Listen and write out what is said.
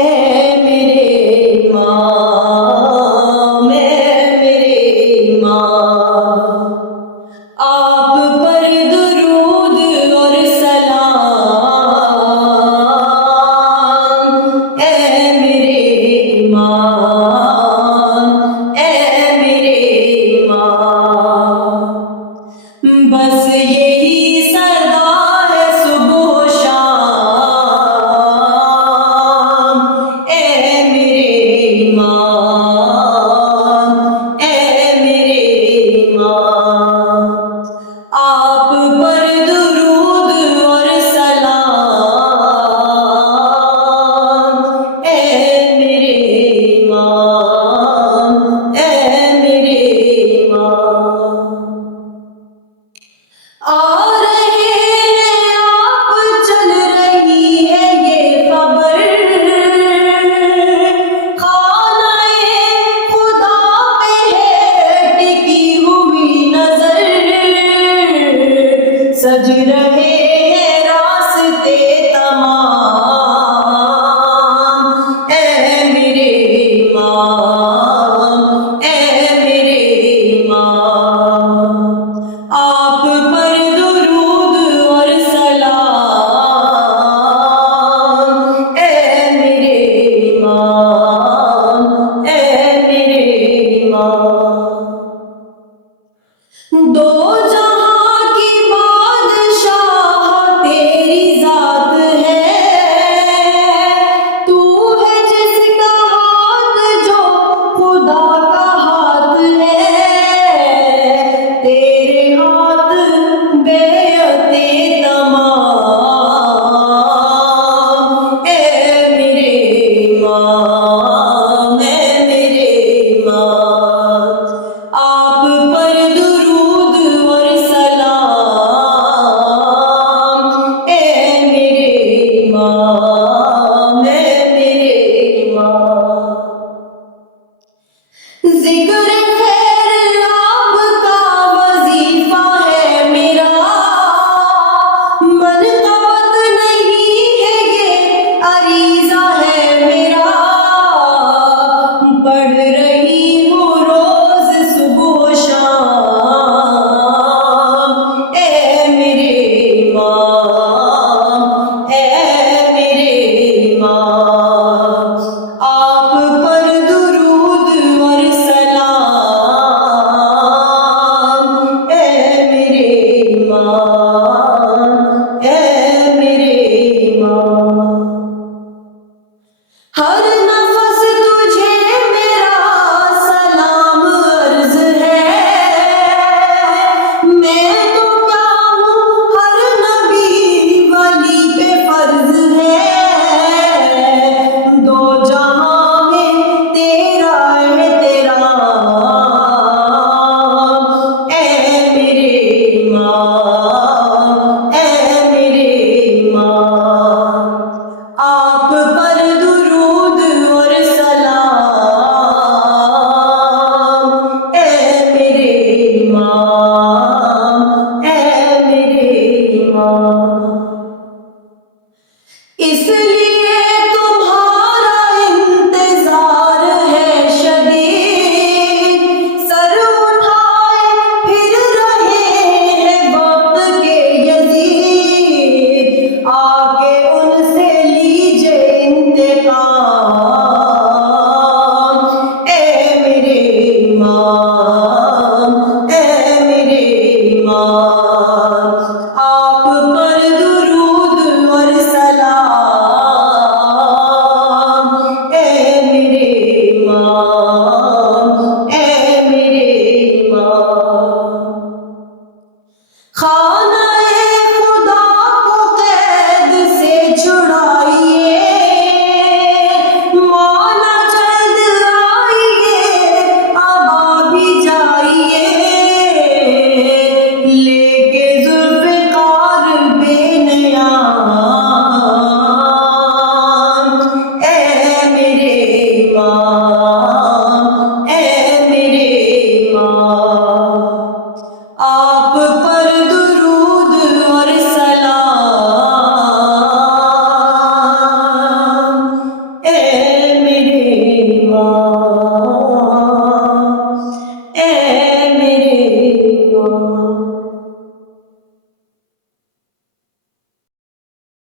اے میرے امام، اے میرے امام، آپ پر درود اور سلام، اے میرے امام، اے میرے امام، بس یہی صدا ہے صبح و شام، اے میرے امام، اے میرے امام، آپ پر درود اور سلام، اے میرے امام، اے میرے امام، آ رہے ہیں آپ، چل رہی ہے یہ خبر، خانہ خدا پہ ہے ٹکی ہوئی نظر، سج رہے ہیں راستے تمام، اے میرے امام، اے میرے امام، آپ پر درود اور سلام، اے میرے امام، اے میرے امام، دو جہاں کی بادشاہ تیری ذات ہے، تو ہے جس کا ہاتھ جو خدا کا ہاتھ ہے، تیرے ہاتھ بیعت تمام، اے میرے امام، اے میرے امام، آپ پر درود اور سلام، اے میرے امام، اے میرے امام، ذکر خیر آپ کا وظیفہ ہے میرا، منقبت نہیں ہے یہ عریضہ ہے میرا، پڑھ رہی ہوں روز صبح و شام، اے میرے امام، اے میرے امام، آپ پر درود اور سلام، اے میرے امام، اے میرے امام، ہر نفس تجھے میرا سلام عرض ہے، میں تو کیا ہوں ہر نبی ولی پہ فرض ہے، دو جہاں میں تیرا احترام، اے میرے امام، اے میرے امام، آپ پر درود ماں